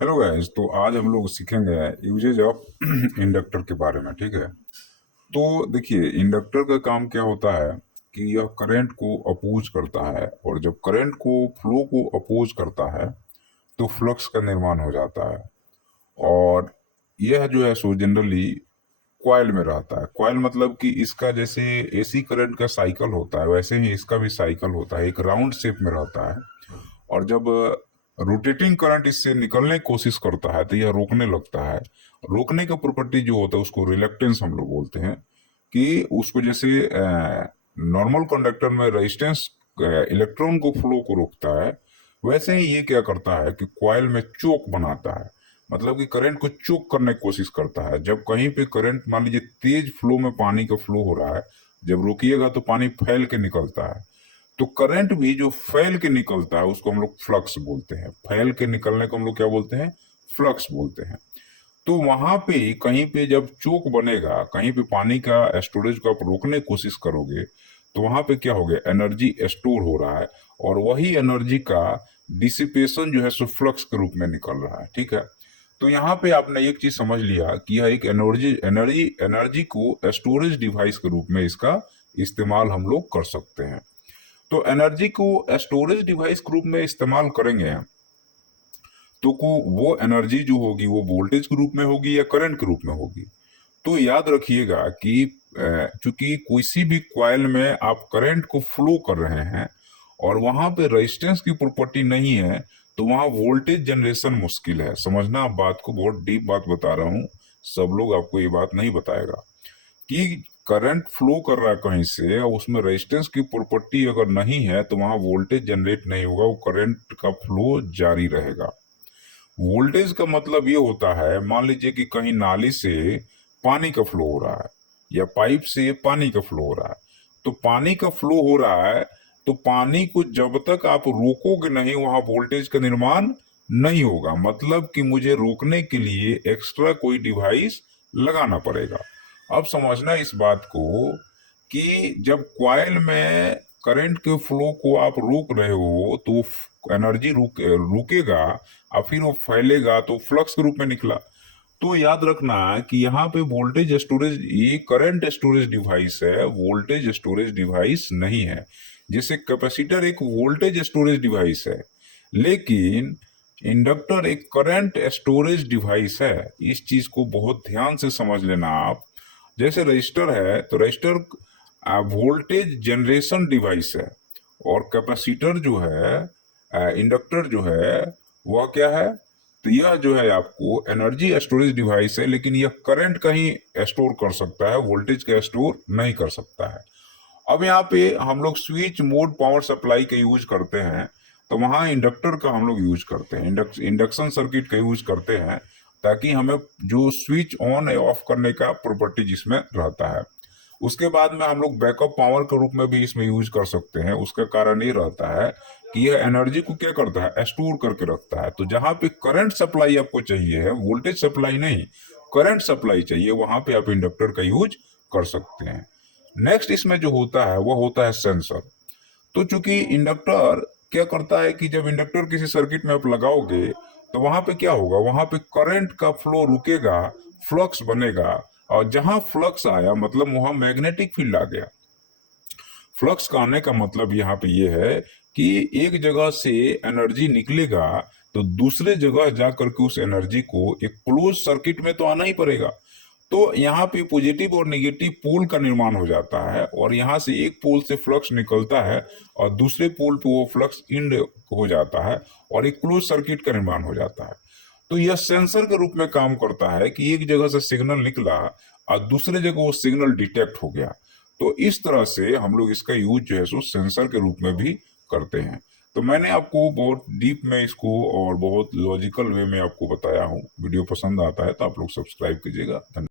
Hello guys, तो आज हम लोग सीखेंगे यूजेज ऑफ इंडक्टर के बारे में। ठीक है। तो देखिए, इंडक्टर का काम क्या होता है कि यह करंट को अपोज करता है, और जब करंट को फ्लो को अपोज करता है तो फ्लक्स का निर्माण हो जाता है। और यह जो है सो जनरली कॉइल में रहता है। कॉइल मतलब कि इसका जैसे एसी करंट का साइकिल होता है, वैसे ही इसका भी साइकिल होता है, एक राउंड शेप में रहता है। और जब रोटेटिंग करंट इससे निकलने की कोशिश करता है तो यह रोकने लगता है। रोकने का प्रॉपर्टी जो होता है उसको रिलक्टेंस हम लोग बोलते हैं। कि उसको जैसे नॉर्मल कंडक्टर में रेजिस्टेंस इलेक्ट्रॉन को फ्लो को रोकता है, वैसे ही ये क्या करता है कि कॉइल में चोक बनाता है। मतलब कि करंट को चोक करने की कोशिश करता है। जब कहीं पे करंट मान लीजिए तेज फ्लो में पानी का फ्लो हो रहा है, जब रोकिएगा तो पानी फैल के निकलता है। तो करंट भी जो फैल के निकलता है उसको हम लोग फ्लक्स बोलते हैं। फैल के निकलने को हम लोग क्या बोलते हैं? फ्लक्स बोलते हैं। तो वहां पे कहीं पे जब चोक बनेगा, कहीं पे पानी का स्टोरेज को आप रोकने की कोशिश करोगे, तो वहां पे क्या हो गया? एनर्जी स्टोर हो रहा है, और वही एनर्जी का डिसिपेशन जो है सो फ्लक्स के रूप में निकल रहा है। ठीक है। तो यहाँ पे आपने एक चीज समझ लिया कि यह एक एनर्जी एनर्जी एनर्जी को स्टोरेज डिवाइस के रूप में इसका इस्तेमाल हम लोग कर सकते हैं। तो एनर्जी को स्टोरेज डिवाइस के रूप में इस्तेमाल करेंगे तो को वो एनर्जी जो होगी वो वोल्टेज के रूप में होगी या करंट के रूप में होगी। तो याद रखिएगा कि चूंकि किसी भी कॉइल में आप करंट को फ्लो कर रहे हैं और वहां पे रेजिस्टेंस की प्रॉपर्टी नहीं है, तो वहां वोल्टेज जनरेशन मुश्किल है। समझना, आप बात को बहुत डीप बात बता रहा हूँ। सब लोग आपको ये बात नहीं बताएगा कि करंट फ्लो कर रहा है कहीं से और उसमें रेजिस्टेंस की प्रॉपर्टी अगर नहीं है तो वहां वोल्टेज जनरेट नहीं होगा, वो करंट का फ्लो जारी रहेगा। वोल्टेज का मतलब ये होता है, मान लीजिए कि कहीं नाली से पानी का फ्लो हो रहा है या पाइप से पानी का फ्लो हो रहा है। तो पानी का फ्लो हो रहा है, तो पानी को जब तक आप रोकोगे नहीं वहां वोल्टेज का निर्माण नहीं होगा। मतलब कि मुझे रोकने के लिए एक्स्ट्रा कोई डिवाइस लगाना पड़ेगा। अब समझना इस बात को कि जब कॉइल में करंट के फ्लो को आप रोक रहे हो तो एनर्जी रुकेगा और फिर वो फैलेगा तो फ्लक्स के रूप में निकला। तो याद रखना कि यहाँ पे वोल्टेज स्टोरेज, ये करंट स्टोरेज डिवाइस है, वोल्टेज स्टोरेज डिवाइस नहीं है। जैसे कैपेसिटर एक वोल्टेज स्टोरेज डिवाइस है, लेकिन इंडक्टर एक करंट स्टोरेज डिवाइस है। इस चीज को बहुत ध्यान से समझ लेना आप। जैसे रजिस्टर है तो रजिस्टर वोल्टेज जनरेशन डिवाइस है, और कैपेसिटर जो है, इंडक्टर जो है, वह क्या है? तो यह जो है आपको एनर्जी स्टोरेज डिवाइस है, लेकिन यह करंट का ही स्टोर कर सकता है, वोल्टेज का स्टोर नहीं कर सकता है। अब यहाँ पे हम लोग स्विच मोड पावर सप्लाई का यूज करते हैं, तो वहाँ इंडक्टर का हम लोग यूज करते हैं, इंडक्शन सर्किट का यूज करते हैं, ताकि हमें जो स्विच ऑन या ऑफ करने का प्रॉपर्टी जिसमें रहता है। उसके बाद में हम लोग बैकअप पावर के रूप में भी इसमें यूज कर सकते हैं। उसका कारण ये रहता है कि यह एनर्जी को क्या करता है? स्टोर करके रखता है। तो जहां पे करंट सप्लाई आपको चाहिए है, वोल्टेज सप्लाई नहीं, करंट सप्लाई चाहिए, वहां पे आप इंडक्टर का यूज कर सकते हैं। नेक्स्ट इसमें जो होता है वह होता है सेंसर। तो चूंकि इंडक्टर क्या करता है कि जब इंडक्टर किसी सर्किट में आप लगाओगे तो वहां पे क्या होगा? वहां पे करंट का फ्लो रुकेगा, फ्लक्स बनेगा, और जहां फ्लक्स आया मतलब वहां मैग्नेटिक फील्ड आ गया। फ्लक्स का आने का मतलब यहाँ पे ये है कि एक जगह से एनर्जी निकलेगा तो दूसरे जगह जा करके उस एनर्जी को एक क्लोज सर्किट में तो आना ही पड़ेगा। तो यहाँ पे पॉजिटिव और नेगेटिव पोल का निर्माण हो जाता है, और यहाँ से एक पोल से फ्लक्स निकलता है और दूसरे पोल पे वो फ्लक्स इंड हो जाता है, और एक क्लोज सर्किट का निर्माण हो जाता है। तो यह सेंसर के रूप में काम करता है कि एक जगह से सिग्नल निकला और दूसरे जगह वो सिग्नल डिटेक्ट हो गया। तो इस तरह से हम लोग इसका यूज जो है सो सेंसर के रूप में भी करते हैं। तो मैंने आपको बहुत डीप में इसको और बहुत लॉजिकल वे में आपको बताया हूँ। वीडियो पसंद आता है तो आप लोग सब्सक्राइब कीजिएगा। धन्यवाद।